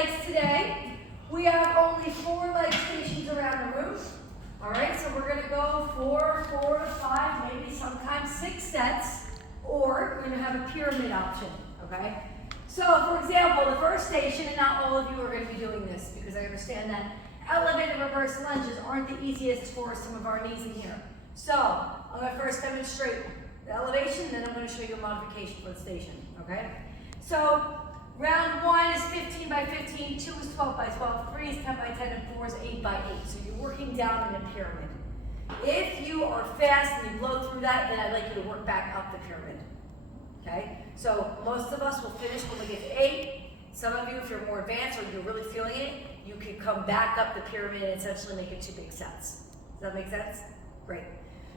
legs today. We have only 4 leg stations around the room. All right, so we're gonna go 4 to 5, maybe sometimes 6 sets, or we're gonna have a pyramid option, okay? So for example, the first station, and not all of you are gonna be doing this because I understand that elevated reverse lunges aren't the easiest for some of our knees in here. So I'm gonna first demonstrate the elevation, then I'm gonna show you a modification for the station, okay? So round 1 is 15 by 15, 2 is 12 by 12, 3 is 10 by 10, and 4 is 8 by 8. So you're working down in a pyramid. If you are fast and you blow through that, then I'd like you to work back up the pyramid, okay? So most of us will finish when we get to 8. Some of you, if you're more advanced or you're really feeling it, you can come back up the pyramid and essentially make it 2 big sets. Does that make sense? Great.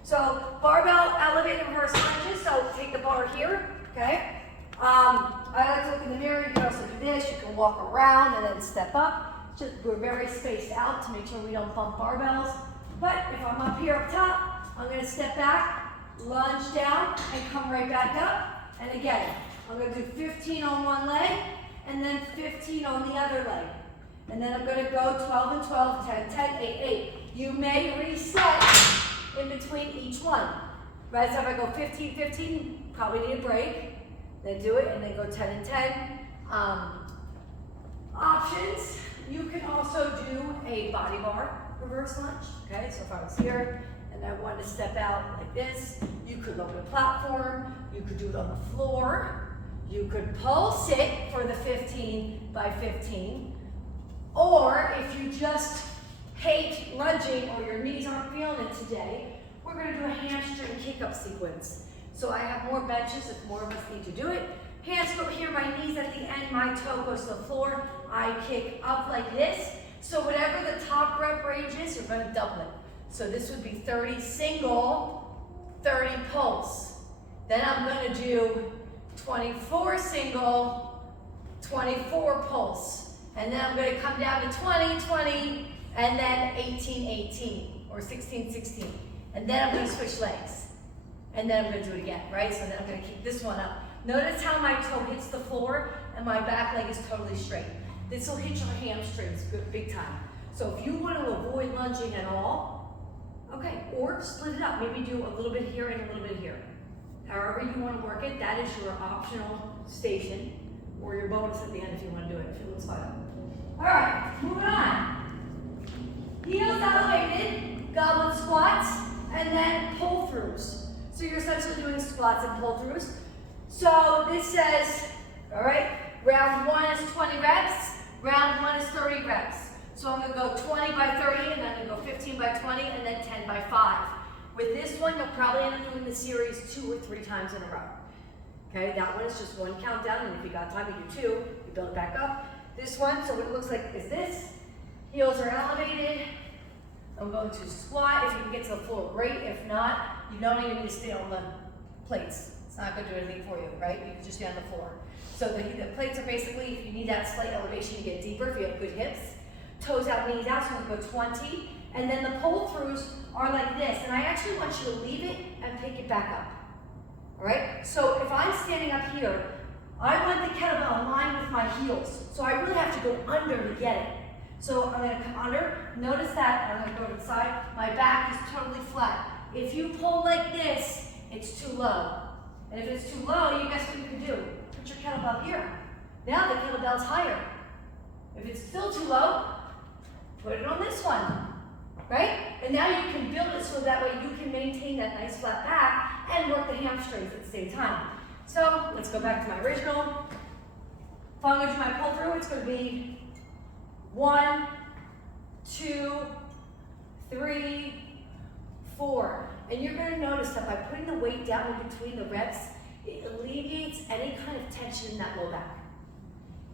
So barbell elevated reverse lunges. So take the bar here, okay? I like to look in the mirror. You can also do this. You can walk around and then step up. Just we're very spaced out to make sure we don't bump barbells. But if I'm up here up top, I'm going to step back, lunge down, and come right back up. And again, I'm going to do 15 on one leg, and then 15 on the other leg. And then I'm going to go 12 and 12, 10, 10, 8, 8. You may reset in between each one. Right, so if I go 15, 15, probably need a break. Then do it, and then go 10 and 10. Options, you can also do a body bar reverse lunge, okay? So if I was here and I wanted to step out like this, you could look at a platform, you could do it on the floor, you could pulse it for the 15 by 15, or if you just hate lunging or your knees aren't feeling it today, we're gonna do a hamstring kick-up sequence. So I have more benches if more of us need to do it. Hands go here, my knees at the end, my toe goes to the floor. I kick up like this. So whatever the top rep range is, you're gonna double it. So this would be 30 single, 30 pulse. Then I'm gonna do 24 single, 24 pulse. And then I'm gonna come down to 20, 20, and then 18, 18, or 16, 16. And then I'm gonna switch legs. And then I'm gonna do it again, right? So then I'm gonna keep this one up. Notice how my toe hits the floor and my back leg is totally straight. This will hit your hamstrings big time. So if you want to avoid lunging at all, okay, or split it up. Maybe do a little bit here and a little bit here. However you want to work it, that is your optional station or your bonus at the end if you want to do it, if it looks fun. All right, moving on. Heels elevated, goblet squats, and then pull-throughs. So you're essentially doing squats and pull-throughs. So this says, all right, round 1 is 20 reps, round 1 is 30 reps. So I'm gonna go 20 by 30, and then I'm gonna go 15 by 20, and then 10 by 5. With this one, you'll probably end up doing the series 2 or 3 times in a row. Okay, that one is just 1 countdown, and if you got time, you do 2, you build it back up. This one, so what it looks like is this. Heels are elevated. I'm going to squat. If you can get to the floor, great. If not, you don't even need to stay on the plates. It's not going to do anything for you, right? You can just stay on the floor. So the plates are basically, if you need that slight elevation to get deeper, if you have good hips. Toes out, knees out, so I'm going to go 20. And then the pull-throughs are like this. And I actually want you to leave it and pick it back up. All right? So if I'm standing up here, I want the kettlebell aligned with my heels. So I really have to go under to get it. So I'm going to come under. Notice that. I'm going to go to the side. My back is totally flat. If you pull like this, it's too low. And if it's too low, you guess what you can do? Put your kettlebell here. Now the kettlebell's higher. If it's still too low, put it on this one. Right? And now you can build it so that way you can maintain that nice flat back and work the hamstrings at the same time. So let's go back to my original. If I'm going to do my pull through, it's going to be 1, 2, 3, 4. And you're going to notice that by putting the weight down in between the reps, it alleviates any kind of tension in that low back.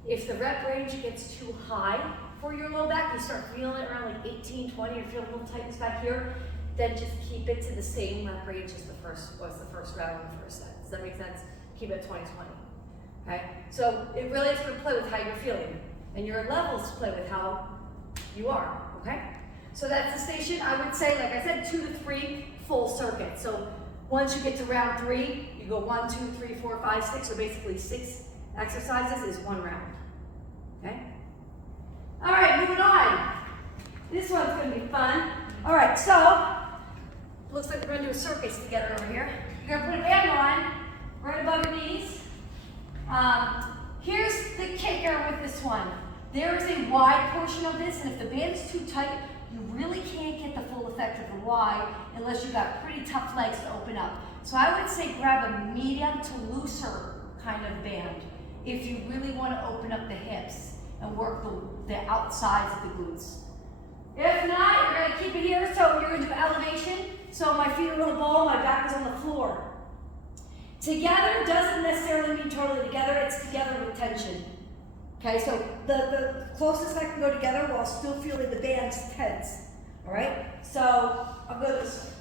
If the rep range gets too high for your low back, you start feeling it around like 18, 20, or feel a little tightness back here, then just keep it to the same rep range as the first round of the first set. Does that make sense? Keep it at 20, 20. Okay? So it really is going to play with how you're feeling. And your levels play with how you are. Okay? So that's the station. I would say, like I said, 2 to 3 full circuits. So once you get to round 3, you go 1, 2, 3, 4, 5, 6. So basically 6 exercises is 1 round. Okay? This one's gonna be fun. All right, so, looks like we're gonna do a circus together over here. You're gonna put a band on, right above your knees. Here's the kicker with this one. There is a wide portion of this, and if the band is too tight, you really can't get the full effect of the wide unless you've got pretty tough legs to open up. So I would say grab a medium to looser kind of band if you really want to open up the hips and work the outsides of the glutes. If not, you're going to keep it here, so you're going to do elevation. So my feet are on the ball, my back is on the floor. Together doesn't necessarily mean totally together, it's together with tension. Okay, so the closest I can go together while still feeling the band's tense. All right, so I'll go this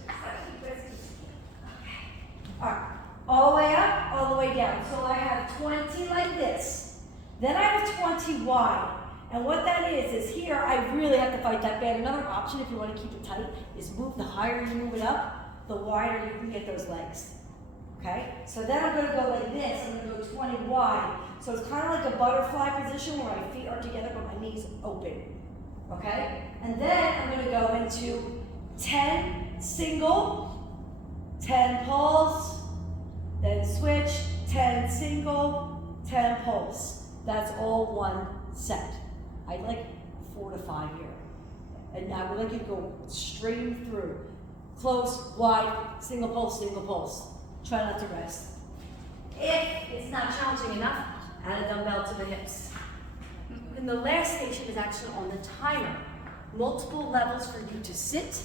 way. Okay. All right, all the way up, all the way down. So I have 20 like this. Then I have 20 wide. And what that is here I really have to fight that band. Another option if you want to keep it tight is move. The higher you move it up, the wider you can get those legs. Okay, so then I'm going to go like this. I'm going to go 20 wide. So it's kind of like a butterfly position where my feet are together but my knees open. Okay, and then I'm going to go into 10 single, 10 pulls, then switch, 10 single, 10 pulls. That's all one set. I'd like 4 to 5 here. And I would like you to go straight through. Close, wide, single pulse, single pulse. Try not to rest. If it's not challenging enough, add a dumbbell to the hips. And the last station is actually on the timer. Multiple levels for you to sit.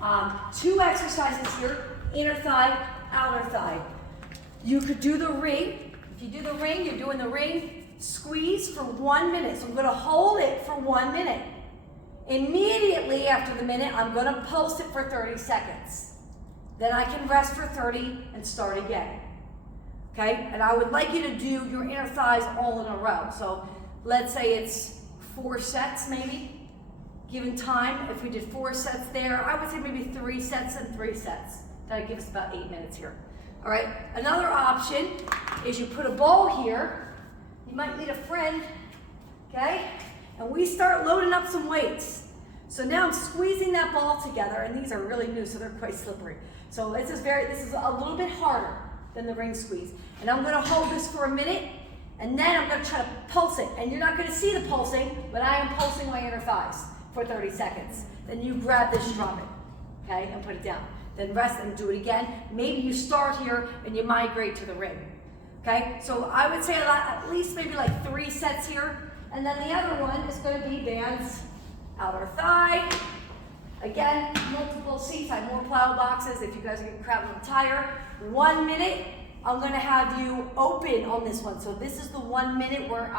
2 exercises here, inner thigh, outer thigh. You could do the ring. If you do the ring, you're doing the ring, squeeze for 1 minute. So I'm gonna hold it for 1 minute. Immediately after the minute, I'm gonna pulse it for 30 seconds. Then I can rest for 30 and start again. Okay, and I would like you to do your inner thighs all in a row. So let's say it's 4 sets maybe, given time. If we did 4 sets there, I would say maybe 3 sets and 3 sets. That'd give us about 8 minutes here. All right, another option is you put a ball here. You might need a friend, okay? And we start loading up some weights. So now I'm squeezing that ball together, and these are really new, so they're quite slippery. So this is a little bit harder than the ring squeeze. And I'm gonna hold this for a minute, and then I'm gonna try to pulse it. And you're not gonna see the pulsing, but I am pulsing my inner thighs for 30 seconds. Then you grab this, drop it, okay, and put it down. Then rest and do it again. Maybe you start here and you migrate to the ring, okay? So I would say at least maybe like 3 sets here. And then the other one is gonna be bands, outer thigh. Again, multiple seats. I have more plow boxes if you guys are getting crowded and tired. 1 minute, I'm gonna have you open on this one. So this is the 1 minute where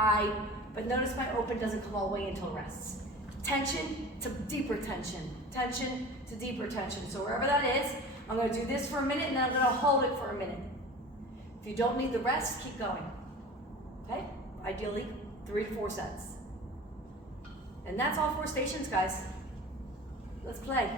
but notice my open doesn't come all the way until rests. Tension to deeper tension. Tension to deeper tension. So wherever that is, I'm gonna do this for a minute and then I'm gonna hold it for a minute. If you don't need the rest, keep going. Okay? Ideally, 3 to 4 sets. And that's all 4 stations, guys. Let's play.